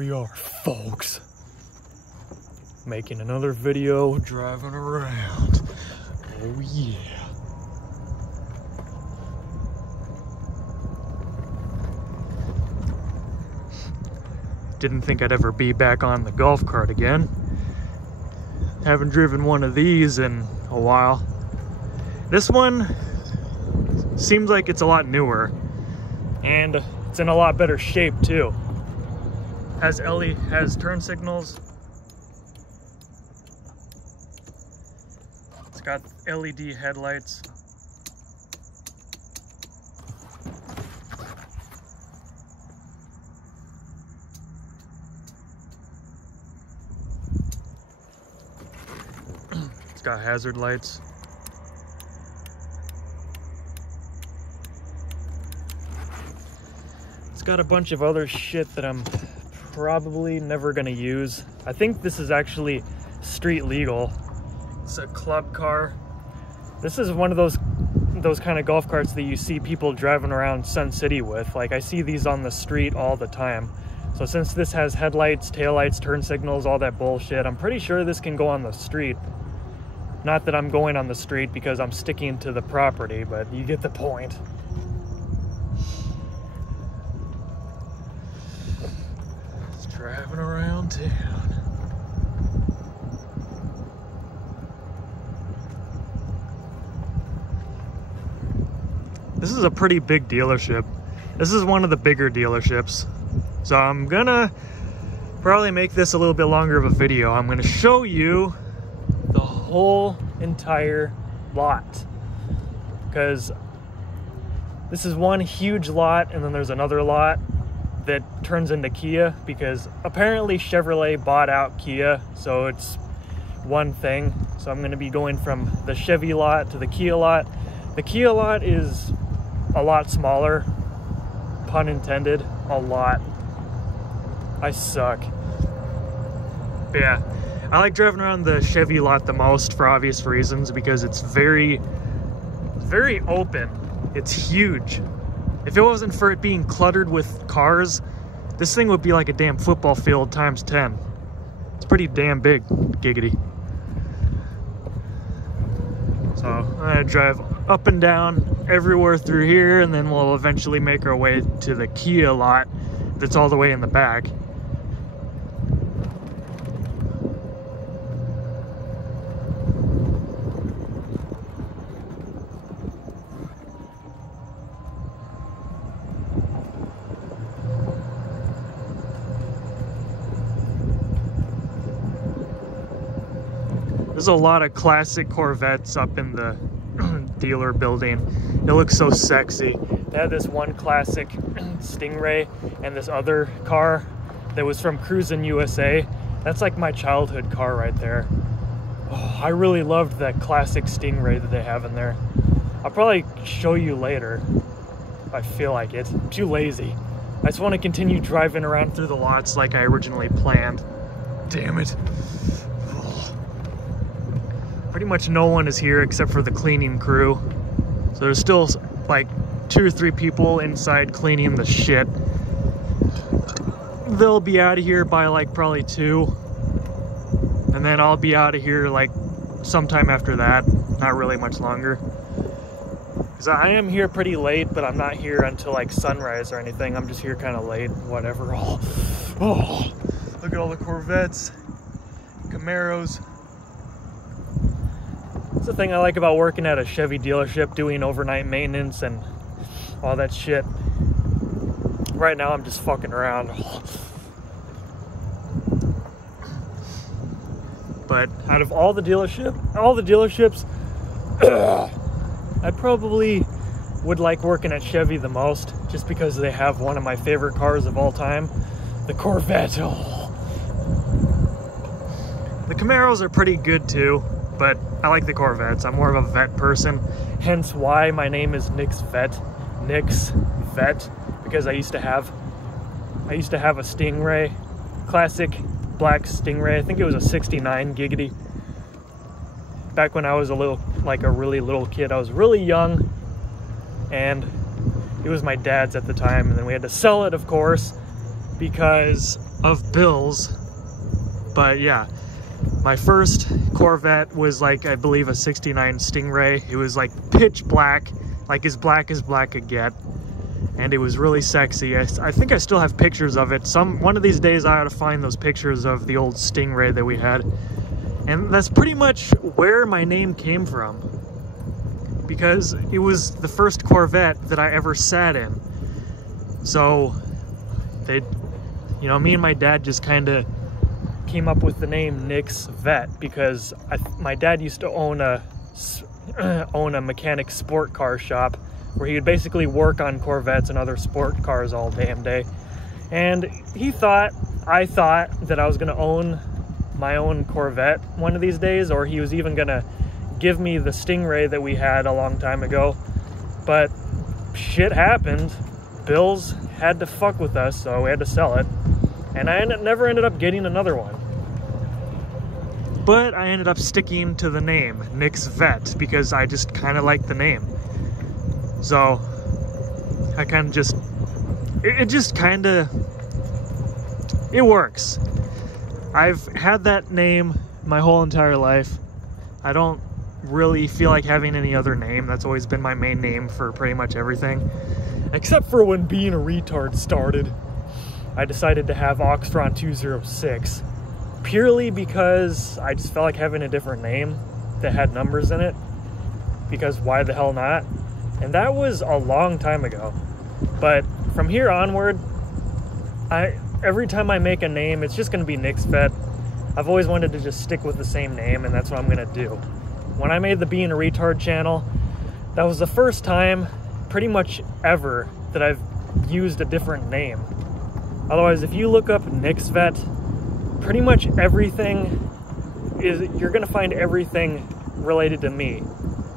we are, folks. Making another video, driving around. Oh yeah. Didn't think I'd ever be back on the golf cart again. Haven't driven one of these in a while. This one seems like it's a lot newer, and it's in a lot better shape too. Has turn signals. It's got LED headlights. It's got hazard lights. It's got a bunch of other shit that I'm probably never gonna use. I think this is actually street legal. It's a club car. This is one of those kind of golf carts that you see people driving around Sun City with. Like, I see these on the street all the time. So since this has headlights, taillights, turn signals, all that bullshit, I'm pretty sure this can go on the street. Not that I'm going on the street because I'm sticking to the property, but you get the point. Just driving around town. This is a pretty big dealership. This is one of the bigger dealerships. So I'm gonna probably make this a little bit longer of a video. I'm gonna show you the whole entire lot, because this is one huge lot, and then there's another lot that turns into Kia, because apparently Chevrolet bought out Kia, so it's one thing. So I'm going to be going from the Chevy lot to the Kia lot. The Kia lot is a lot smaller, pun intended, a lot. I suck. But yeah, I like driving around the Chevy lot the most for obvious reasons, because it's very open. It's huge. If it wasn't for it being cluttered with cars, this thing would be like a damn football field times 10. It's pretty damn big, giggity. So I'm gonna drive up and down everywhere through here, and then we'll eventually make our way to the Kia lot that's all the way in the back. There's a lot of classic Corvettes up in the dealer building. It looks so sexy. They had this one classic Stingray and this other car that was from Cruisin' USA. That's like my childhood car right there. Oh, I really loved that classic Stingray that they have in there. I'll probably show you later if I feel like it. I'm too lazy. I just want to continue driving around through the lots like I originally planned. Damn it. Pretty much no one is here except for the cleaning crew. So there's still like 2 or 3 people inside cleaning the shit. They'll be out of here by like probably 2. And then I'll be out of here like sometime after that. Not really much longer. Because I am here pretty late, but I'm not here until like sunrise or anything. I'm just here kind of late, whatever. Oh, look at all the Corvettes, Camaros. That's the thing I like about working at a Chevy dealership, doing overnight maintenance and all that shit. Right now I'm just fucking around. But out of all the dealerships, I probably would like working at Chevy the most, just because they have one of my favorite cars of all time, the Corvette. Oh. The Camaros are pretty good too, but I like the Corvettes. I'm more of a vet person, hence why my name is Nick's Vet. Nick's Vet, because I used to have a Stingray, classic black Stingray. I think it was a 69 giggity. Back when I was a really little kid, I was really young, and it was my dad's at the time, and then we had to sell it, of course, because of bills. But yeah, my first Corvette was like, I believe, a 69 Stingray. It was like pitch black, like as black could get. And it was really sexy. I think I still have pictures of it. One of these days I ought to find those pictures of the old Stingray that we had. And that's pretty much where my name came from, because it was the first Corvette that I ever sat in. So you know, me and my dad just kind of came up with the name Nick's Vet, because my dad used to own a mechanic sport car shop where he would basically work on Corvettes and other sport cars all damn day. And I thought that I was gonna own my own Corvette one of these days, or he was even gonna give me the Stingray that we had a long time ago. But shit happened. Bills had to fuck with us, so we had to sell it. And I never ended up getting another one. But I ended up sticking to the name, Nick's Vet, because I just kind of like the name. So, I kind of just, it works. I've had that name my whole entire life. I don't really feel like having any other name. That's always been my main name for pretty much everything. Except for when Being a Retard started. I decided to have Oxtron 206. Purely because I just felt like having a different name that had numbers in it. Because why the hell not? And that was a long time ago. But from here onward, every time I make a name, it's just going to be Nick's Vet. I've always wanted to just stick with the same name, and that's what I'm going to do. When I made the Being a Retard channel, that was the first time, pretty much ever, that I've used a different name. Otherwise, if you look up Nick's Vet, pretty much everything you're going to find everything related to me.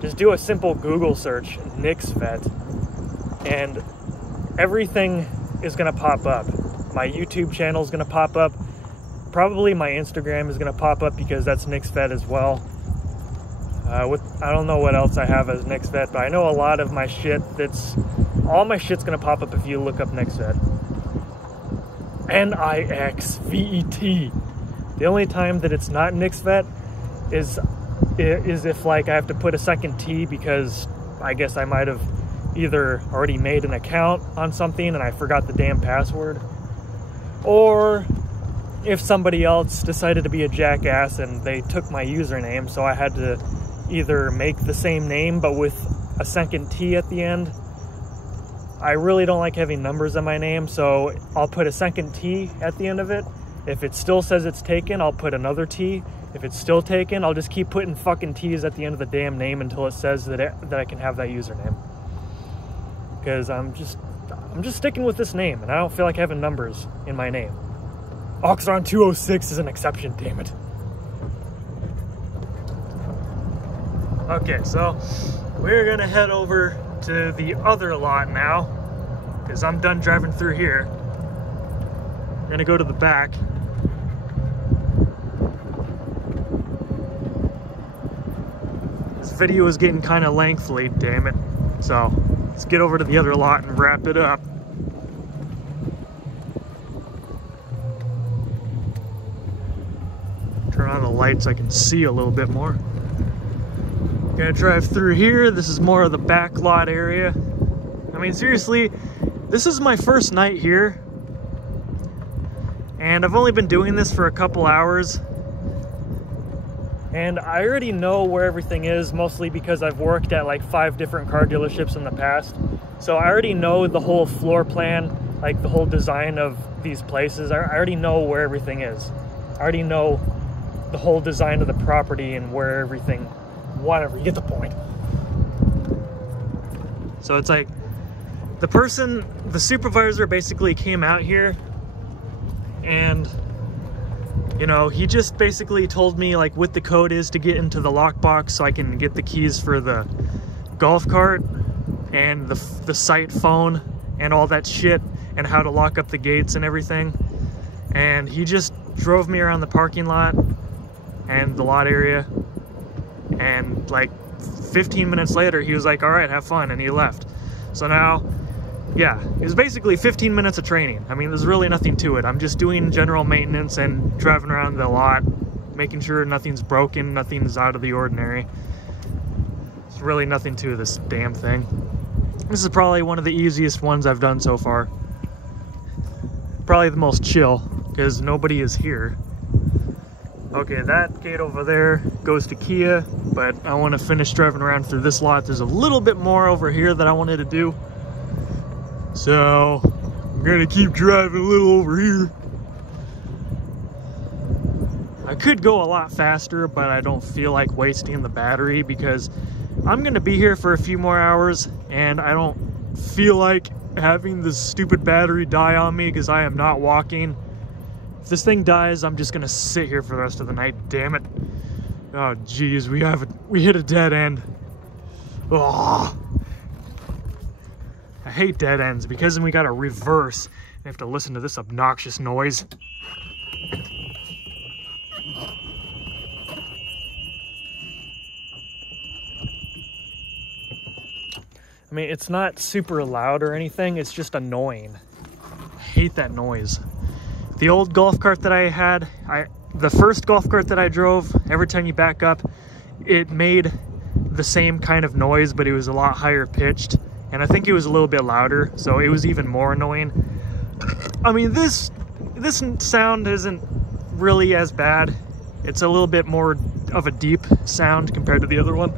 Just do a simple Google search, Nick's Vet, and everything is going to pop up. My YouTube channel is going to pop up. Probably my Instagram is going to pop up because that's Nick's Vet as well. I don't know what else I have as Nick's Vet, but I know a lot of my shit all my shit's going to pop up if you look up Nick's Vet. N-I-X-V-E-T. The only time that it's not Nick's Vet is if like I have to put a second T, because I guess I might have either already made an account on something and I forgot the damn password, or if somebody else decided to be a jackass and they took my username, so I had to either make the same name but with a second T at the end. I really don't like having numbers in my name, so I'll put a second T at the end of it. If it still says it's taken, I'll put another T. If it's still taken, I'll just keep putting fucking T's at the end of the damn name until it says that I can have that username. Because I'm just sticking with this name, and I don't feel like having numbers in my name. Oxtron 206 is an exception, damn it. Okay, so we're gonna head over to the other lot now, because I'm done driving through here. I'm gonna go to the back. This video is getting kind of lengthy, damn it. So let's get over to the other lot and wrap it up. Turn on the lights so I can see a little bit more. Gonna drive through here. This is more of the back lot area. I mean, seriously, this is my first night here, and I've only been doing this for a couple hours, and I already know where everything is, mostly because I've worked at like 5 different car dealerships in the past. So I already know the whole floor plan, like the whole design of these places. I already know where everything is. I already know the whole design of the property and where everything, whatever, you get the point. So it's like the supervisor basically came out here, and you know, he just basically told me like what the code is to get into the lockbox so I can get the keys for the golf cart and the site phone and all that shit, and how to lock up the gates and everything. And he just drove me around the parking lot and the lot area, and like 15 minutes later he was like, all right, have fun, and he left. So now yeah, it was basically 15 minutes of training. I mean, there's really nothing to it. I'm just doing general maintenance and driving around the lot, making sure nothing's broken, nothing's out of the ordinary. There's really nothing to this damn thing. This is probably one of the easiest ones I've done so far. Probably the most chill, because nobody is here. Okay, that gate over there goes to Kia, but I want to finish driving around through this lot. There's a little bit more over here that I wanted to do. So, I'm gonna keep driving a little over here. I could go a lot faster, but I don't feel like wasting the battery because I'm gonna be here for a few more hours and I don't feel like having this stupid battery die on me because I am not walking. If this thing dies, I'm just gonna sit here for the rest of the night, damn it. Oh geez, we hit a dead end. Oh. I hate dead ends because then we gotta reverse. I have to listen to this obnoxious noise. I mean, it's not super loud or anything, it's just annoying. I hate that noise. The old golf cart that I had, the first golf cart that I drove, every time you back up, it made the same kind of noise, but it was a lot higher pitched. And I think it was a little bit louder, so it was even more annoying. I mean, this sound isn't really as bad. It's a little bit more of a deep sound compared to the other one.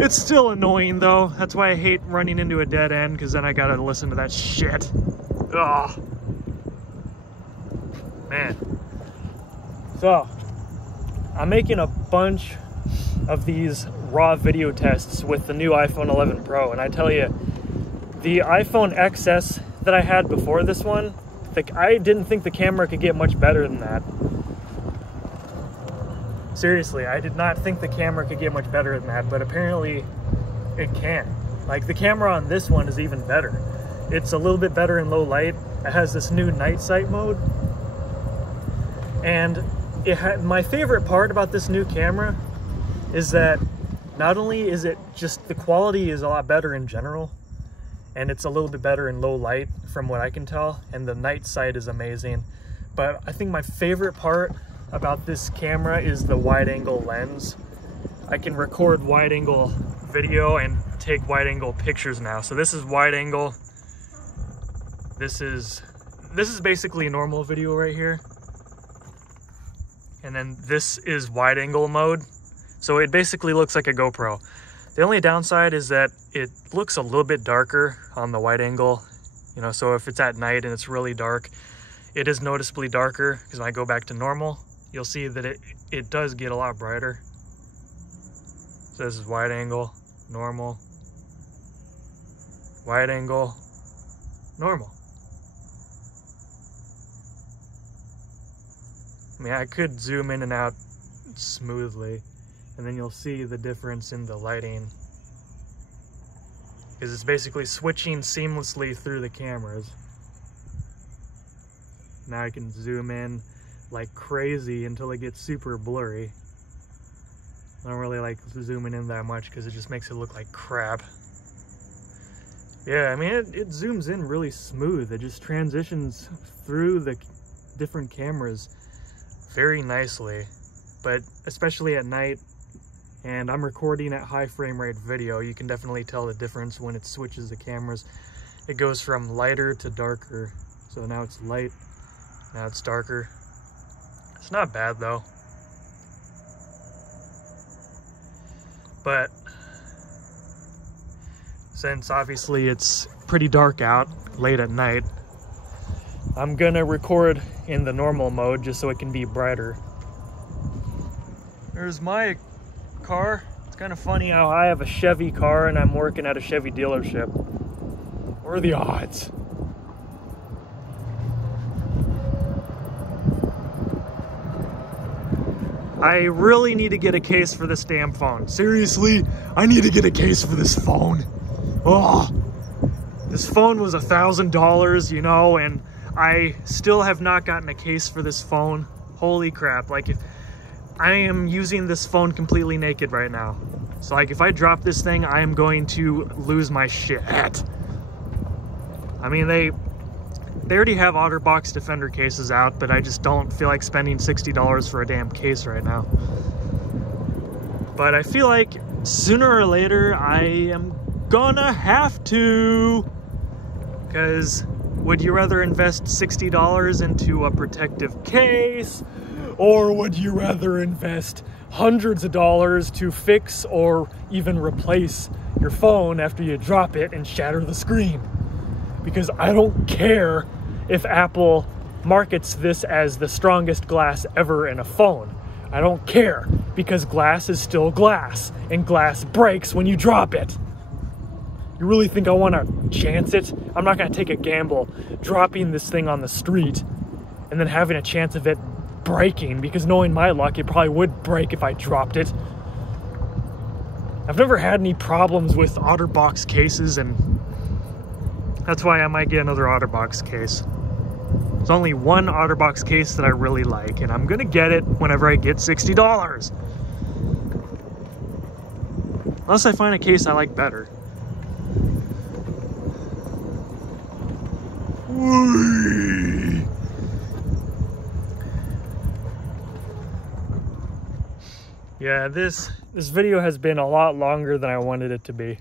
It's still annoying though. That's why I hate running into a dead end, because then I gotta listen to that shit. Ugh. Man. So, I'm making a bunch of these raw video tests with the new iPhone 11 Pro, and I tell you, the iPhone XS that I had before this one, I didn't think the camera could get much better than that. Seriously, I did not think the camera could get much better than that, but apparently it can. Like, the camera on this one is even better. It's a little bit better in low light. It has this new night sight mode, and my favorite part about this new camera is that not only is it just, the quality is a lot better in general, and it's a little bit better in low light from what I can tell, and the night sight is amazing, but I think my favorite part about this camera is the wide angle lens. I can record wide angle video and take wide angle pictures now. So this is wide angle. This is basically normal video right here. And then this is wide angle mode. So it basically looks like a GoPro. The only downside is that it looks a little bit darker on the wide angle. You know, so if it's at night and it's really dark, it is noticeably darker, because when I go back to normal, you'll see that it does get a lot brighter. So this is wide angle, normal, wide angle, normal. I mean, I could zoom in and out smoothly, and then you'll see the difference in the lighting, because it's basically switching seamlessly through the cameras. Now I can zoom in like crazy until it gets super blurry. I don't really like zooming in that much because it just makes it look like crap. Yeah, I mean, it zooms in really smooth. It just transitions through the different cameras very nicely, but especially at night, and I'm recording at high frame rate video, you can definitely tell the difference when it switches the cameras. It goes from lighter to darker. So now it's light, now it's darker. It's not bad though. But since obviously it's pretty dark out late at night, I'm gonna record in the normal mode just so it can be brighter. There's my car. It's kind of funny how I have a Chevy car and I'm working at a Chevy dealership. What are the odds? I really need to get a case for this damn phone. Seriously, I need to get a case for this phone. Oh, this phone was $1,000, you know, and I still have not gotten a case for this phone. Holy crap. Like, if I am using this phone completely naked right now. So like, if I drop this thing, I am going to lose my shit. I mean, they already have OtterBox Defender cases out, but I just don't feel like spending $60 for a damn case right now. But I feel like sooner or later I am gonna have to, because would you rather invest $60 into a protective case, or would you rather invest hundreds of dollars to fix or even replace your phone after you drop it and shatter the screen? Because I don't care if Apple markets this as the strongest glass ever in a phone. I don't care, because glass is still glass, and glass breaks when you drop it. You really think I want to chance it? I'm not going to take a gamble dropping this thing on the street and then having a chance of it breaking, because knowing my luck, it probably would break if I dropped it. I've never had any problems with OtterBox cases, and that's why I might get another OtterBox case. There's only one OtterBox case that I really like, and I'm gonna get it whenever I get $60. Unless I find a case I like better. Whee! Yeah, this video has been a lot longer than I wanted it to be,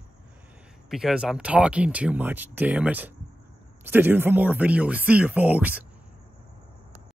because I'm talking too much, damn it. Stay tuned for more videos. See you, folks.